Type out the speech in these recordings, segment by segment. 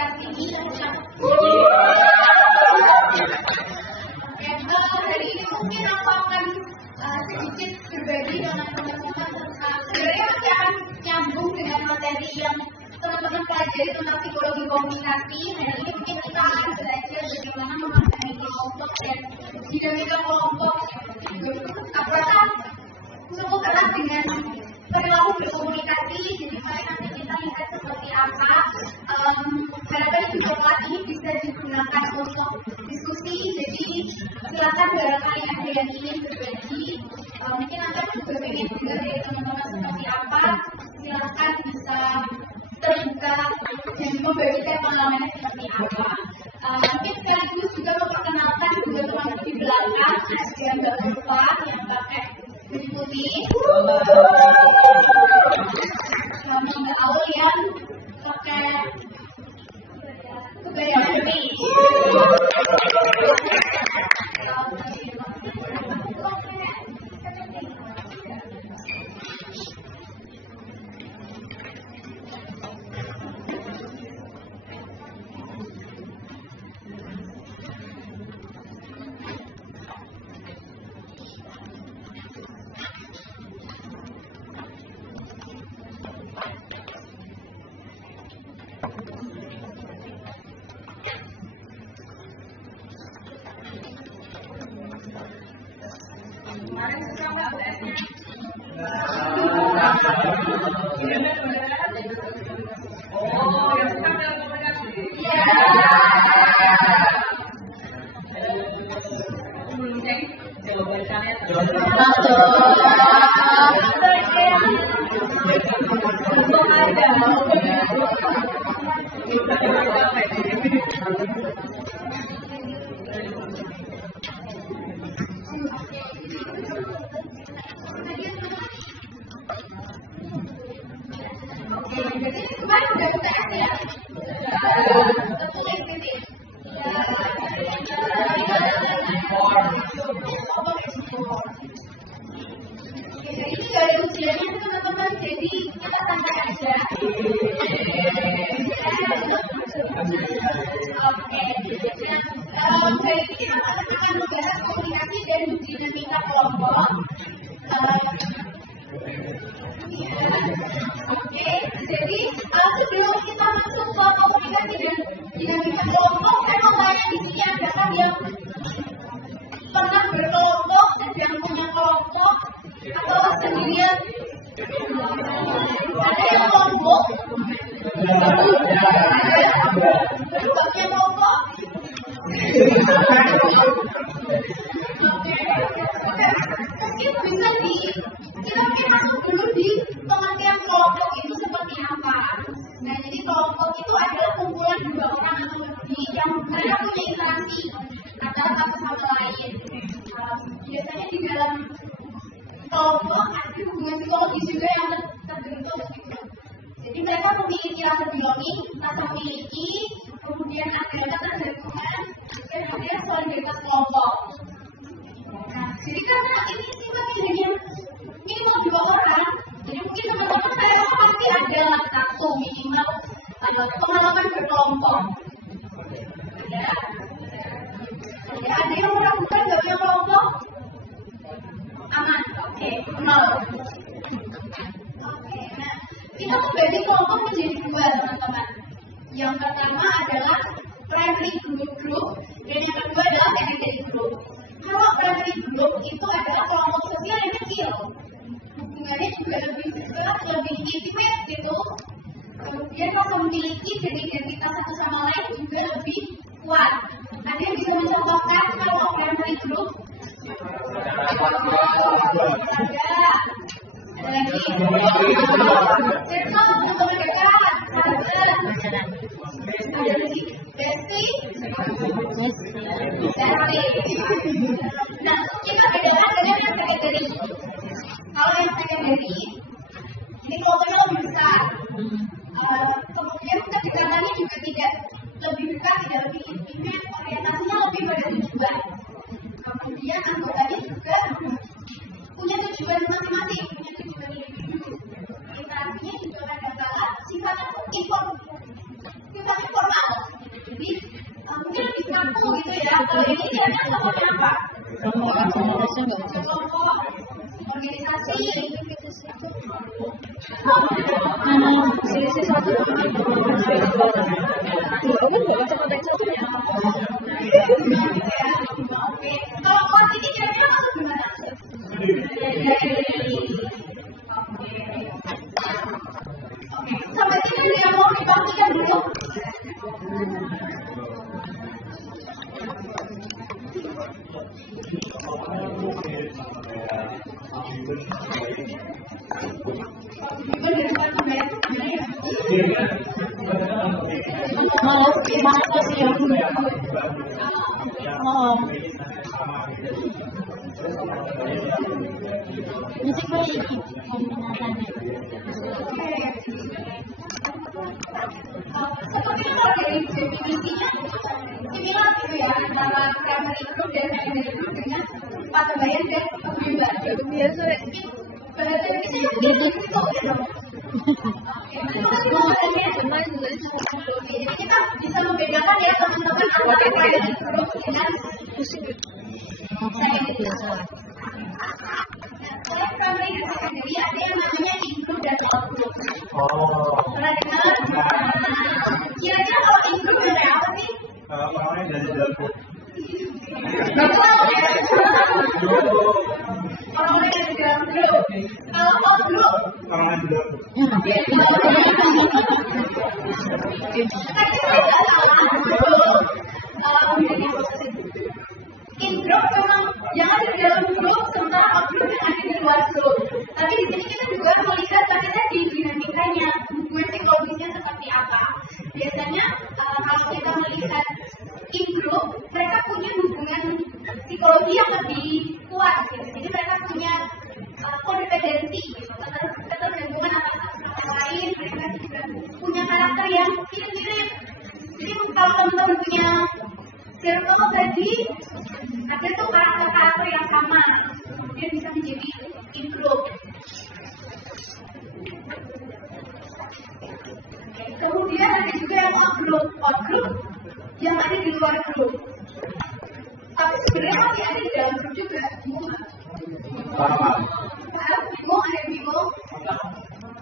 komunikasi ini tentang hari ini mungkin aku akan sedikit berbagi dengan teman-teman tentang sebenarnya masih akan nyambung dengan materi yang teman-teman pelajari tentang psikologi komunikasi. Hari ini mungkin kita akan belajar bagaimana memahami kelompok dan dinamika kelompok. Apakah cukup erat dengan perilaku berkomunikasi? Jadi nanti kita lihat seperti apa. Harapan video kelas ini bisa digunakan untuk diskusi. Jadi silakan barangkali ada yang ingin berbagi. Mungkin Anda juga ingin dengar dari teman-teman seperti apa. Silakan bisa terbuka dan membagikan pengalaman seperti apa. Mungkin sekaligus juga memperkenalkan dua teman di belakang yang nggak lupa yang pakai baju putih. Yang awal yang pakai kebaya putih. Sifatnya informal. ya. Kalau ini dia kelompoknya apa? Kelompok Organisasi. Selisih satu. Oke. Kalau kelompok ini kira-kira masuk gimana? Oke. Sampai sini dia mau dibagikan dulu. Seperti apa dari definisinya? Similar gitu ya antara primary group dan secondary group dengan patebayan dan pembimbing. Biasa bahasa Indonesia itu gitu. Jadi kita bisa membedakan ya teman-teman antara primary group dengan secondary. Saya primary dan secondary ada yang namanya in-group dan out-group. Pernah dengar? Kira-kira kalau in-group ada apa sih? Orangnya dari dalam grup. Orang-orang yang di dalam grup. Kalau out-group, Orang di dalam grup. tadi saya nggak salah. In-group memang yang ada di dalam grup, sementara out-group yang ada di luar grup. Tapi di sini kita juga melihat bagaimana dinamikanya, hubungan psikologisnya seperti apa. Biasanya kalau kita melihat in-group, mereka punya hubungan psikologi yang lebih kuat gitu. Jadi mereka punya kodependensi gitu, keterhubungan antara lain. Mereka juga punya karakter yang mirip-mirip. Jadi kalau teman-teman punya circle tadi, ada tuh karakter-karakter yang sama. Dia bisa menjadi in-group. Kemudian ada juga yang out-group yang ada di luar grup. Tapi sebenarnya masih ada di dalam grup juga. Ada bingung.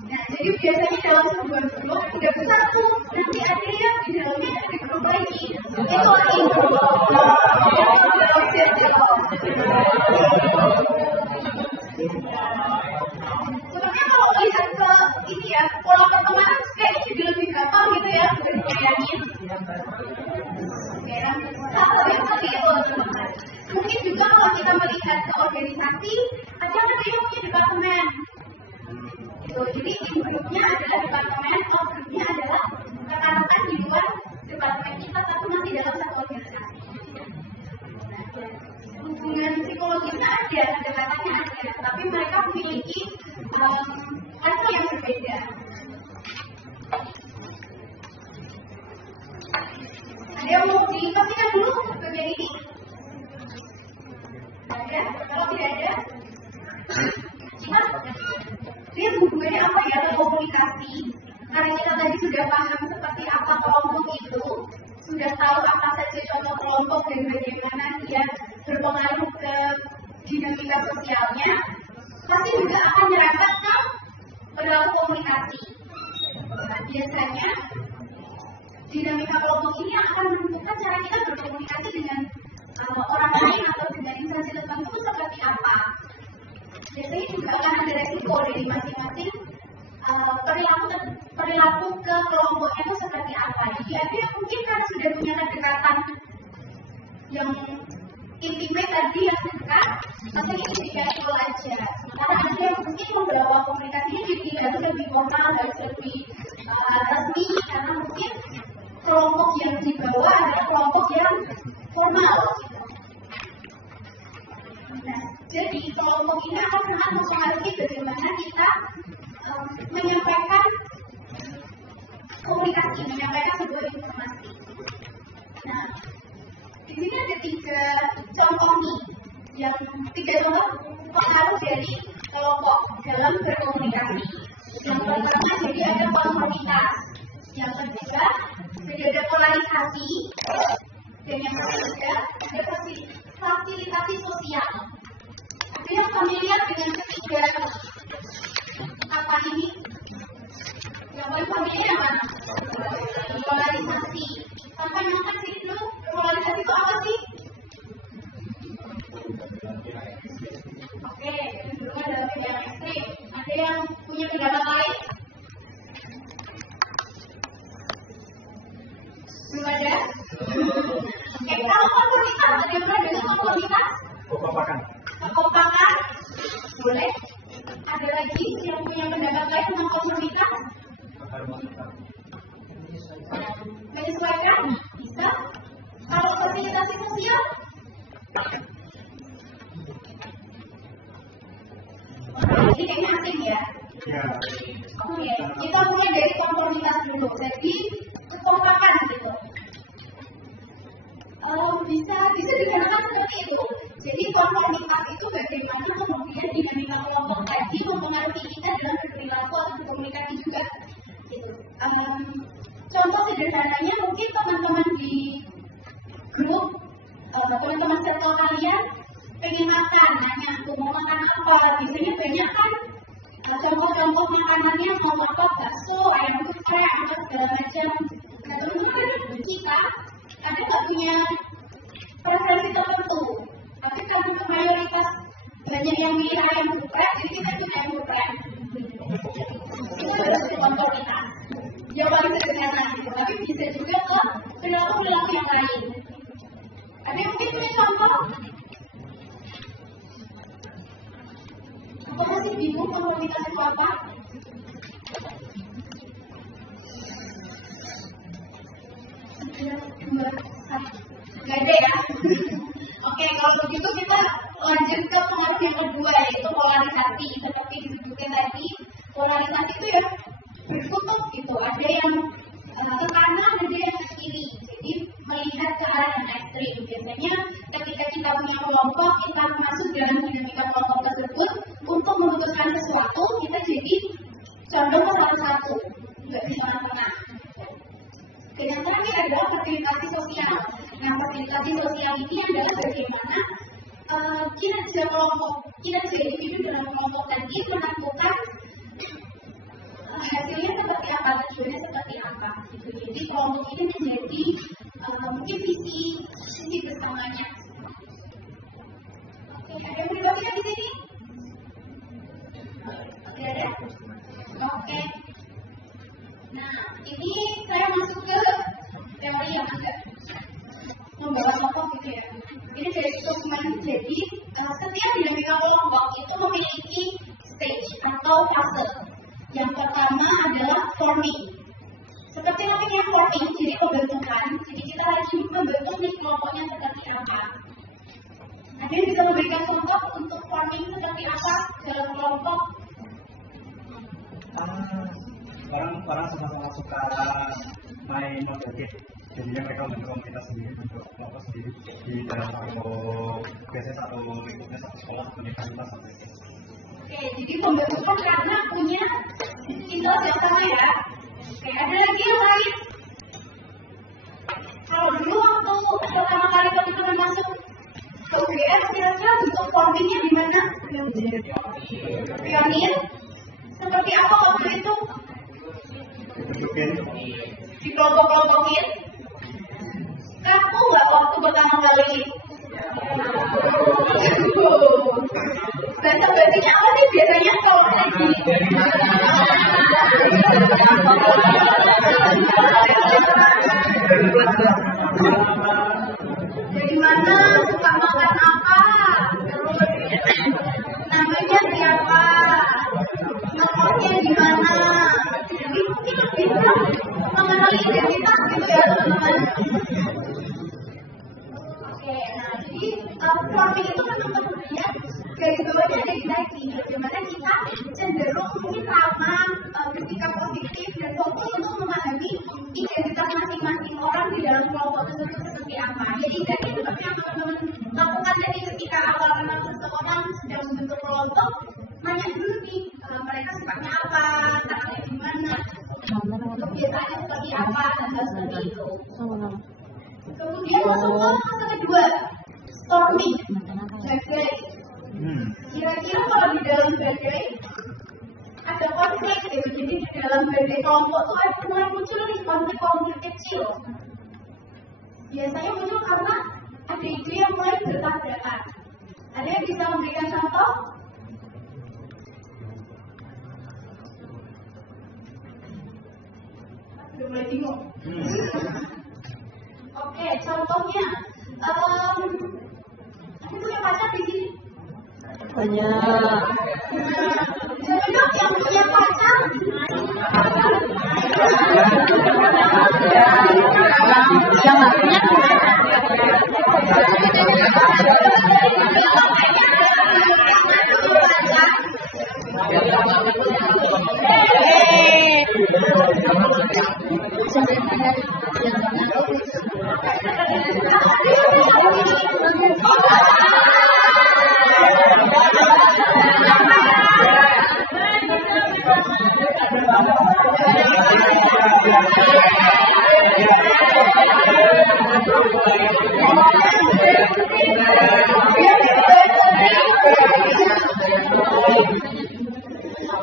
Nah, jadi biasanya dalam sebuah grup tidak bersatu. Nanti ada yang di dalamnya ada grup lagi. Itu in-group. Sebenarnya kalau melihat ke ini ya, pola pertemanan kayaknya jadi lebih gampang gitu ya berbayangnya. Satu yang seperti itu teman-teman. Mungkin juga kalau kita melihat ke organisasi, ada yang punya departemen. Gitu. Jadi in-grupnya adalah departemen, out-grupnya adalah rekan-rekan di luar departemen kita, tapi nanti dalam satu organisasi. Hubungan psikologisnya ada, kedekatannya ada, tapi mereka memiliki level yang berbeda. Ada yang mau dipastikan dulu bagian ini? Ada? Kalau tidak ada? Cuma dia hubungannya apa ya? Komunikasi. Karena kita tadi sudah paham seperti apa kelompok itu, sudah tahu apa saja contoh kelompok dan bagaimana dia berpengaruh ke dinamika sosialnya, pasti juga akan merambat ke perilaku komunikasi. Nah, biasanya dinamika kelompok ini akan menentukan cara kita berkomunikasi dengan orang lain atau dengan instansi tertentu seperti apa. Biasanya juga akan ada resiko dari masing-masing perilaku ke kelompoknya itu seperti apa. Jadi ada yang mungkin karena sudah punya kedekatan yang intimate tadi yang dekat, maksudnya jadi casual aja. Karena ada yang mungkin membawa komunikasinya jadi harus lebih formal, harus lebih resmi, karena mungkin kelompok yang dibawa adalah kelompok yang formal. Nah, jadi kelompok ini akan sangat mempengaruhi bagaimana kita menyampaikan komunikasi, menyampaikan sebuah informasi. Nah, di sini ada 3 contoh nih, yang 3 contoh pengaruh dari kelompok dalam berkomunikasi. Yang pertama, jadi ada konformitas. Yang kedua, jadi ada polarisasi. Dan yang ketiga, ada fasilitasi sosial. Ada yang familiar dengan ketiga apa ini? Yang paling familiar mana? Polarisasi. Sampai nyangka sih dulu, polarisasi itu apa sih? Oke, kecenderungan dalam yang ekstrim. Ada yang punya pendapat lain? Belum ada? Oke, kalau konformitas, ada yang pernah dengar konformitas? Kekompakan. Kekompakan? Boleh. Ada lagi yang punya pendapat lain tentang konformitas? Menyesuaikan? Bisa. Kalau fasilitasi sosial? Ini kayaknya asing ya? Ya. Oke, kita mulai dari konformitas dulu. Jadi, kekompakan gitu. Bisa digunakan seperti itu. Jadi konformitas itu bagaimana kemudian dinamika kelompok tadi mempengaruhi kita dalam berperilaku atau berkomunikasi juga. Gitu. Contoh sederhananya mungkin teman-teman di grup, teman-teman circle kalian pengen makan, nanya aku mau makan apa. Biasanya banyak kan contoh-contoh makanannya mau apa, bakso, ayam geprek, atau segala macam. Nah, teman-teman kita ada nggak punya preferensi tertentu, tapi karena mayoritas banyak yang milih ayam geprek, jadi kita pilih ayam geprek. Itu adalah konformitas. Yang paling sederhana, tapi bisa juga ke perilaku-perilaku yang lain. Ada yang mungkin punya contoh? Apa masih bingung konformitas itu apa? Gak ada ya? Oke, kalau begitu kita lanjut ke pengaruh yang kedua, yaitu polarisasi. Seperti disebutkan tadi, polarisasi itu ya berkutub gitu. Ada yang ke kanan, ada yang ke kiri. Jadi melihat ke arah yang ekstrim. Biasanya ketika kita punya kelompok, kita masuk dalam dinamika kelompok tersebut untuk memutuskan sesuatu, kita jadi condong ke salah satu, nggak bisa tengah-tengah. Dan yang terakhir adalah fasilitasi sosial. Nah, fasilitasi sosial ini adalah bagaimana kinerja individu dalam kelompok tadi menentukan hasilnya seperti apa, tujuannya seperti apa. Gitu. Jadi kelompok ini menjadi mungkin visi bersamanya. Oke, ada yang berdoa di sini? Oke, ada? Oke. Nah, ini saya masuk ke teori yang agak membawa tokoh gitu ya. Ini dari Stockman. Jadi setiap dinamika kelompok itu memiliki stage atau fase. Yang pertama adalah forming. Seperti namanya forming, jadi pembentukan. Jadi kita lagi membentuk nih kelompoknya seperti apa. Ada yang bisa memberikan contoh untuk forming seperti apa dalam kelompok? Orang sama-sama suka main mobile game. Jadinya mereka membentuk komunitas sendiri, bentuk kelompok sendiri di dalam satu biasanya satu lingkupnya satu sekolah, universitas sampai itu. Oke, jadi pembentukan karena punya interest yang sama ya. Oke, ada lagi yang lain? Kalau dulu waktu pertama kali teman-teman masuk ke UGM, kira-kira bentuk formingnya di mana? Pionir? Seperti apa waktu itu? Di kelompok-kelompokin? Kamu nggak waktu pertama kali? Bahasa-bahasanya apa sih biasanya kalau lagi? Dari mana? Suka makan apa? Terus namanya siapa? Nomornya di mana? Jadi mungkin bisa mengenali identitas gitu ya teman-teman. Oke, nah jadi forming itu kan kemudian dari bawahnya ada lagi bagaimana kita cenderung mungkin ramah, bersikap positif dan fokus untuk memahami identitas masing-masing orang di dalam kelompok tersebut seperti apa. Jadi tadi seperti yang teman-teman lakukan tadi ketika awal kenal seseorang sedang membentuk kelompok, nanya dulu nih mereka sukanya apa, caranya gimana, kebiasaannya seperti apa, dan seperti itu. Kemudian masuk ke fase kedua, storming, badai. Kira-kira kalau di dalam badai ada konflik gitu, jadi di dalam badai kelompok itu ada mulai muncul nih konflik-konflik kecil. Biasanya muncul karena ada ide yang mulai bertabrakan. Ada yang bisa memberikan contoh? Udah mulai bingung. Oke, contohnya, aku punya pacar di sini. Banyak. Siapa yang punya pacar? Yang nggak punya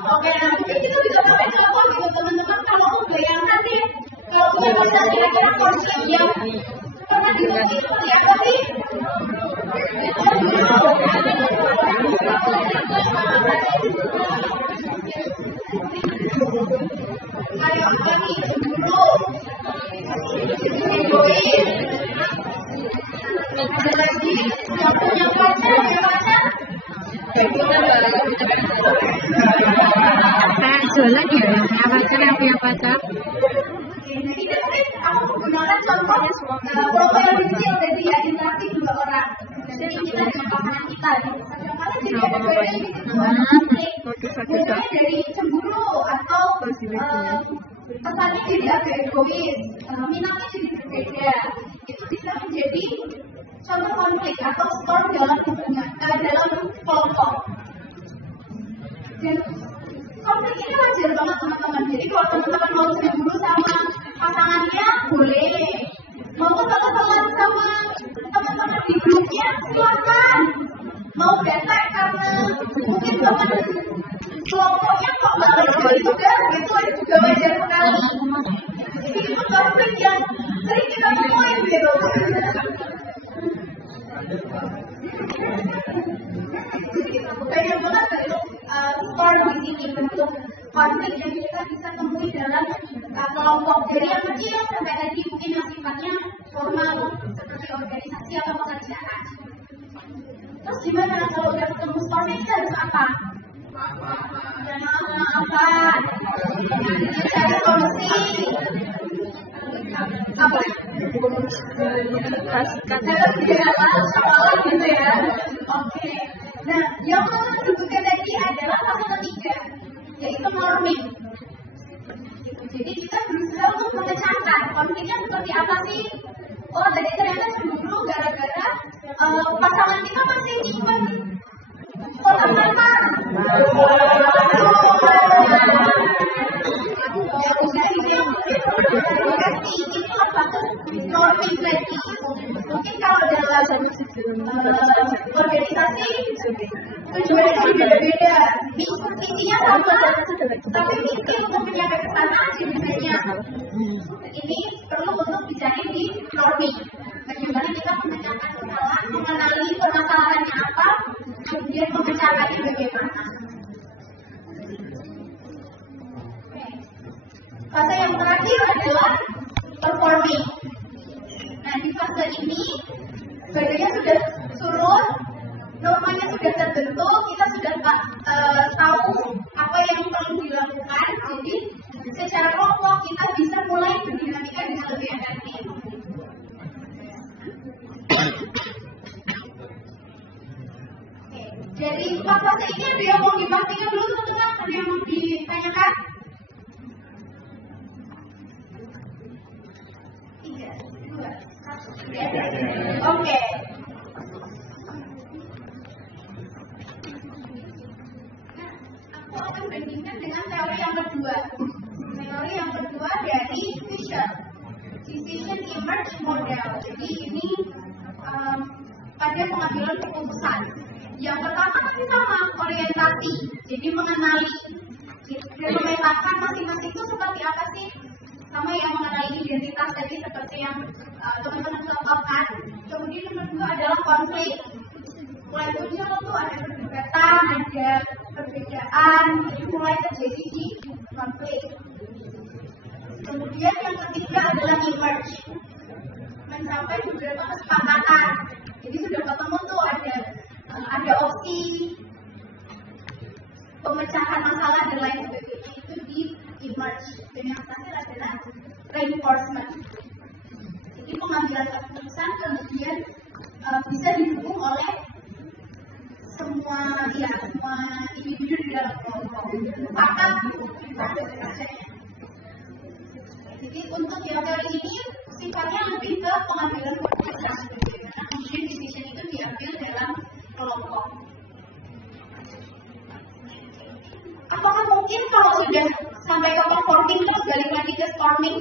Oke, mungkin kita bisa pakai contoh gitu teman-teman. Kalau bayangkan nih, kalau punya pacar kira-kira konflik yang pernah dilalui seperti apa sih? Kayak apa nih? Cemburu, egois. Ada lagi yang punya pacar, kayak jualan ya, yang pacar yang punya pacar. Jadi aku menggunakan contoh foto yang kecil dari interaksi dua orang dari kita dengan pasangan kita. Kadang-kadang jadi ada beda gitu, ada konflik. Misalnya dari cemburu atau kesannya jadi agak egois, minatnya jadi berbeda. Itu bisa menjadi contoh konflik atau storm dalam hubungan, dalam kelompok. Dan konflik ini wajar banget teman-teman. Jadi kalau teman-teman mau cemburu sama pasangannya boleh, mau kesel-keselan sama teman-teman di grupnya silakan, mau bete karena mungkin teman kelompoknya kok balik juga, itu juga wajar sekali. Jadi itu konflik yang sering kita temuin gitu. Banyak banget bentuk storm di sini, bentuk konflik yang kita bisa temui dalam kelompok dari yang kecil sampai tadi mungkin yang sifatnya formal seperti organisasi atau pekerjaan. Terus gimana kalau udah ketemu storm itu harus apa? Apa? Cari solusi. Apa? Gitu ya. Oke. Nah, yang mau disebutkan tadi adalah fase ketiga, yaitu norming. Jadi kita berusaha untuk memecahkan konfliknya seperti apa sih? Oh, jadi ternyata cemburu gara-gara pasangan kita masih nyimpen kotak mantan. Itu apa tuh? Norming lagi. Mungkin kalau dalam organisasi tujuannya berbeda-beda, visinya sama, tapi mungkin untuk mencapai ke sana jenisnya ini perlu untuk dicari di norming. Bagaimana kita memecahkan kesalahan, mengenali permasalahannya apa, kemudian memecahkannya bagaimana. Fase yang terakhir adalah performing. Nah, di fase ini badainya sudah surut, normanya sudah terbentuk, kita sudah tahu apa yang perlu dilakukan. Jadi secara kelompok kita bisa mulai berdinamika dengan lebih efektif. Dari empat fase ini ada yang mau dipastikan dulu teman-teman? Ada yang mau ditanyakan? 3, 2, 1. Oke. Aku akan bandingkan dengan teori yang kedua. Teori yang kedua dari Fisher, decision emerge model. Jadi ini pada pengambilan keputusan. Yang pertama kan sama orientasi, jadi mengenali, memetakan masing-masing itu seperti apa sih, sama yang mengenali identitas tadi seperti yang teman-teman contohkan. Kemudian yang kedua adalah konflik. Mulai muncul tuh ada perdebatan, ada perbedaan, mulai terjadi di konflik. Kemudian yang ketiga adalah emerge, mencapai beberapa kesepakatan. Jadi sudah ketemu tuh ada opsi pemecahan masalah dan lain sebagainya, itu di emerge. Dan yang terakhir adalah reinforcement. Jadi pengambilan keputusan kemudian bisa didukung oleh semua individu di dalam kelompok. Sepakat jadi untuk yang teori ini sifatnya lebih ke pengambilan keputusan. Karena kemudian decision itu diambil dalam kelompok. Apakah mungkin kalau sudah sampai ke performing terus balik lagi ke storming?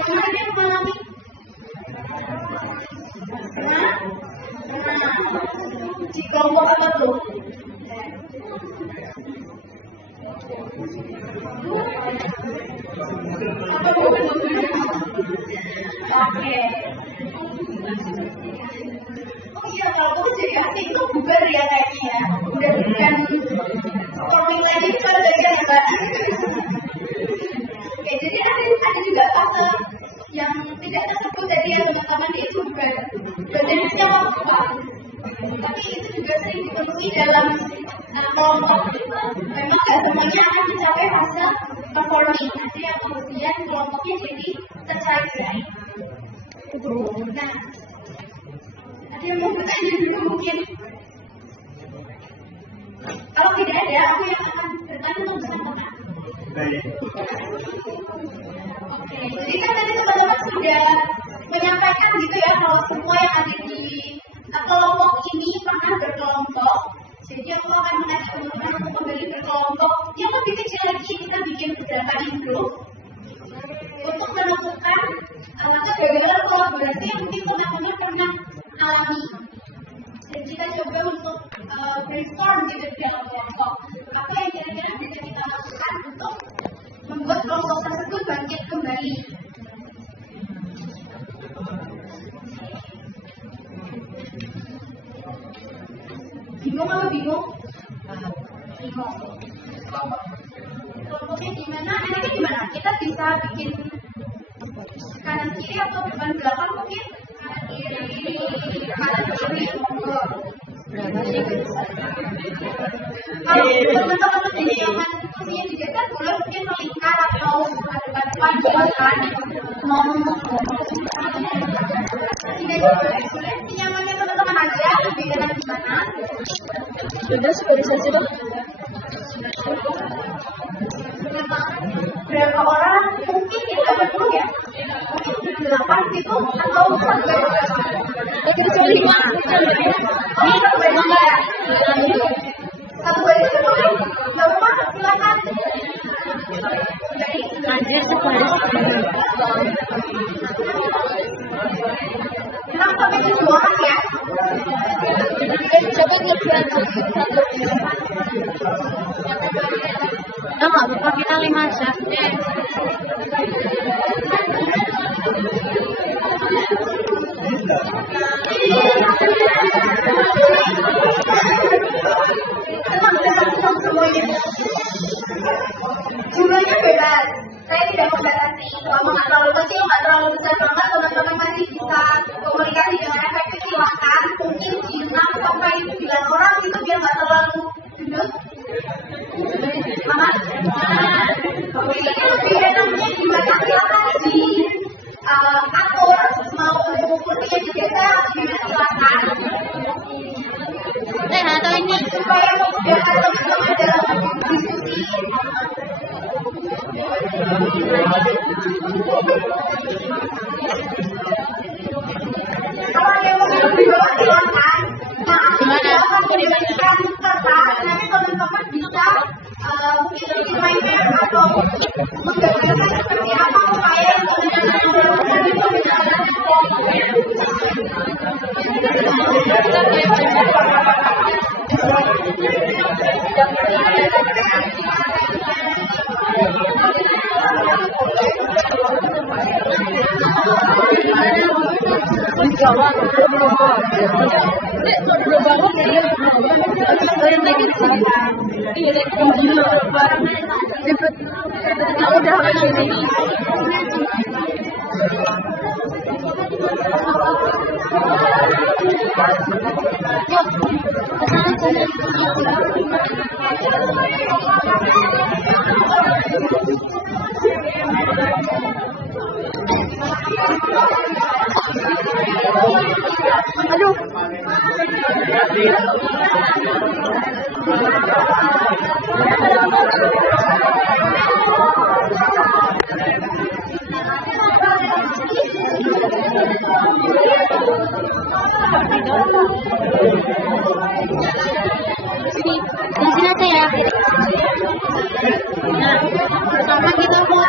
Yang mana yang mengalami? Di kelompok apa tuh? Oke. Oh iya, kalau aku jadi hati itu bubar ya kayaknya. Udah bukan storming lagi kalau belajar ya Mbak. Oke, jadi ada juga fase yang tidak tersebut tadi ya teman-teman, itu bukan badannya apa. Tapi itu juga sering dipenuhi dalam kelompok. Memang nggak semuanya akan mencapai fase performing. Nanti yang kemudian kelompoknya jadi tercerai-berai. Nah, ada yang mau bertanya dulu mungkin? Kalau tidak ada, aku yang akan bertanya untuk bersama-sama. Oke, jadi kan tadi teman-teman sudah menyampaikan gitu ya kalau semua yang ada di kelompok ini pernah berkelompok. Jadi aku akan mengajak teman-teman untuk kembali berkelompok. Yang lebih kecil lagi kita bikin beberapa grup untuk menentukan kegagalan kolaborasi yang mungkin teman-teman pernah alami. Dan kita coba untuk brainstorm gitu di dalam kelompok. Apa yang kira-kira bisa kita lakukan untuk membuat kelompok tersebut bangkit kembali. Bingung atau bingung? Bingung. Kelompoknya gimana? Enaknya gimana? Kita bisa bikin kanan kiri atau depan belakang mungkin? Kanan kiri, kanan kiri. Kalau teman-teman ini yang posisinya digeser, boleh mungkin melingkar atau depan belakang. Nyamannya teman-teman aja, lebih enak di mana? Sudah visualisasi dong. Berapa orang? Mungkin kita betul ya. Mungkin 8 gitu atau sampai berapa? Itu 5. Oh, sampai 5 ya? Satu baris boleh? Gak apa, silakan. Anjir, sebaris. Bilang sampai 7 orang ya? Coba ngebuat satu. Enggak, bukan kita 5 aja. Jumlahnya bebas. Saya tidak membatasi. Kalau nggak terlalu kecil, nggak terlalu besar banget, teman-teman masih bisa komunikasi dengan efektif. Silakan. Mungkin 6 sampai 9 orang itu biar nggak terlalu gendut. Ini lebih enaknya gimana? Silakan diatur mau kursinya digeser, silakan. Atau ini Supaya memudahkan teman-teman dalam diskusi. Kalau ada yang mau di bawah silakan. Nah, akan dibagikan kertas. Nanti teman-teman bisa mungkin bikin mind map atau menggambarkan seperti apa upaya yang teman-teman Di sini aja ya. Nah, pertama kita mau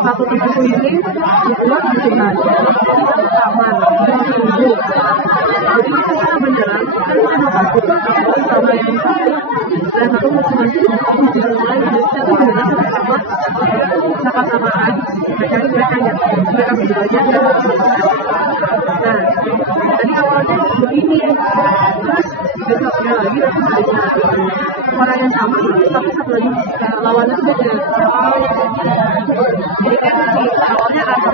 Satu tipe sendiri itu bisa aja aman, setuju. Jadi kita beneran sama yang dan satu muslimnya lain kita tuh beneran sama-samaan. Mereka belajar. Nah, tadi awalnya begini, terus besoknya lagi orang yang sama, tapi satu lagi lawannya sudah jadi kan awalnya ada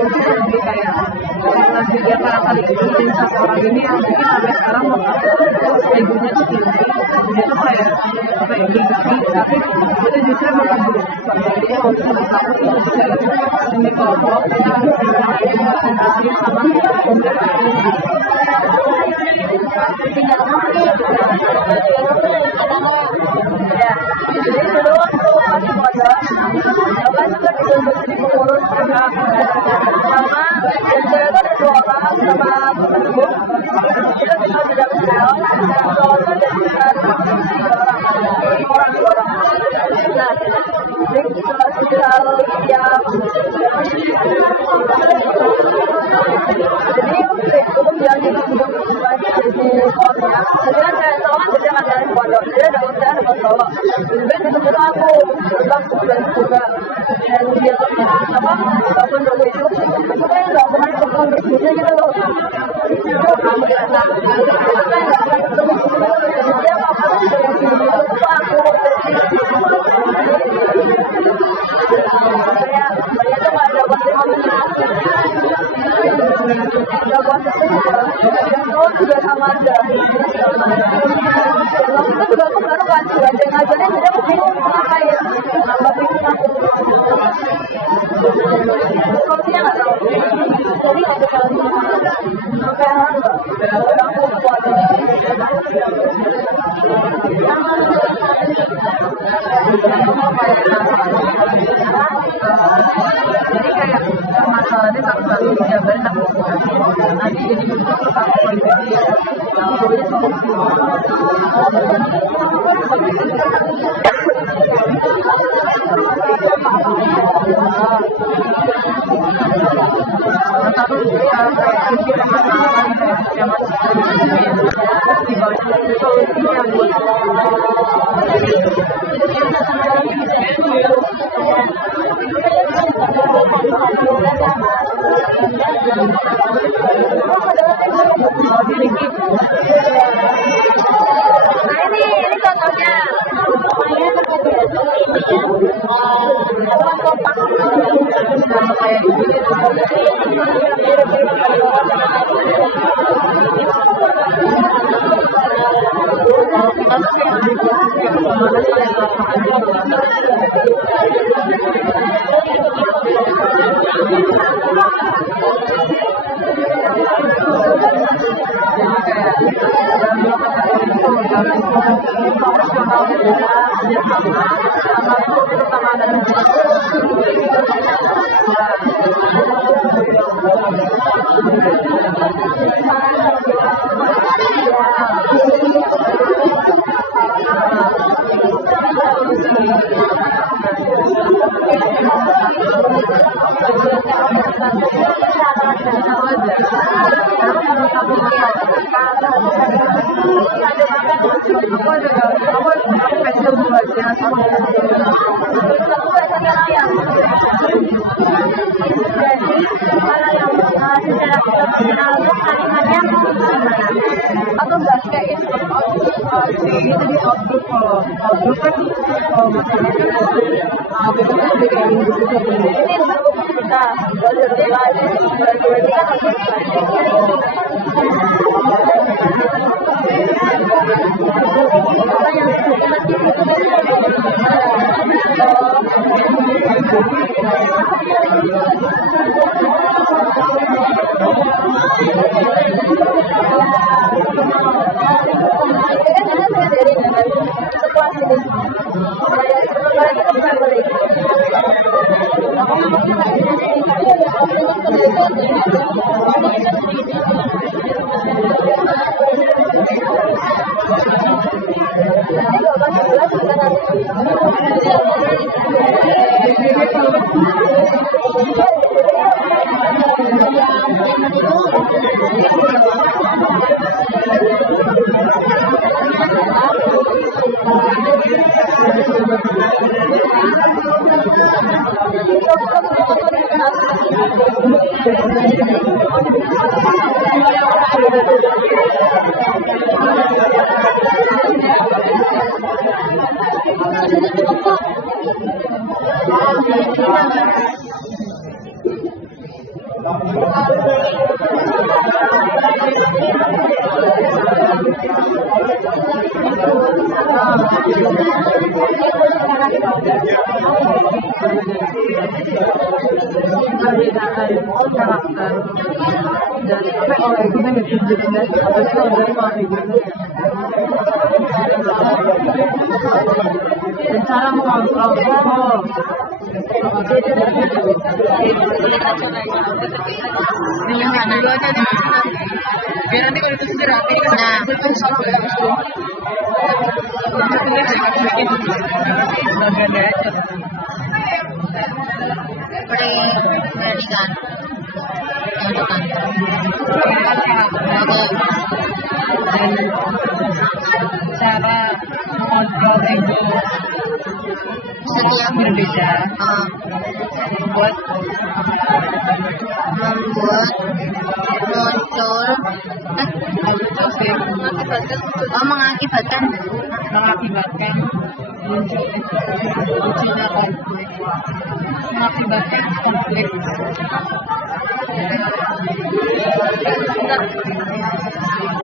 jadi kayak dia kali ini satu orang ini yang mungkin sampai sekarang ibunya tuh tinggi dia tuh kayak apa ya tapi itu justru mengganggu jadi kalau kita takut itu bisa ini kelompok sama jadi bentuk utama jadi ini contohnya. cara mengontrol yang mana dulu aja biar nanti kalau itu sudah rapi nah itu sama pendidikan cara mengontrol ego yang berbeda membuat mengakibatkan konflik